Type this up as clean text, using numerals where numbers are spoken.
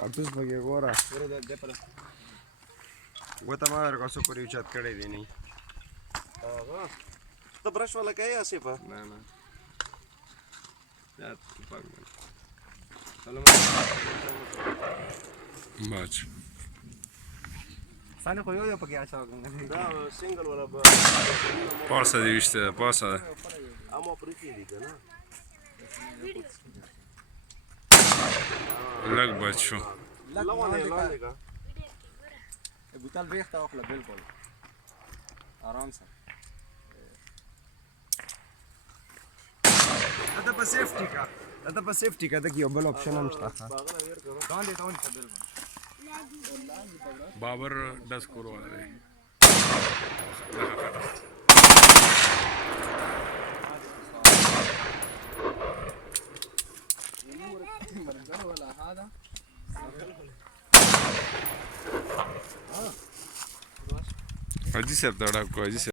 کارتوس پکې ګوره ګوته ما درکړه څوک پورې اوچت کړی دی نه هغه ته برش والا کوې آصفه نه نه زیات ټوپک باندې بچ ثاني خو یو پکې اچاو دا سنگل والا به پاسه دې وشته پاسه اما پرې دي کنه لږ بچ شو لاندې کا بوتل ویخته واخله بالکل آرام سره دا په سیفټي کا دا په سیفټي کا دا یو بل آپشن هم شته باندې بالکل بابر 10 کروڑ والا دی حاجی صاحب ته ډاک کو حاجی صاحب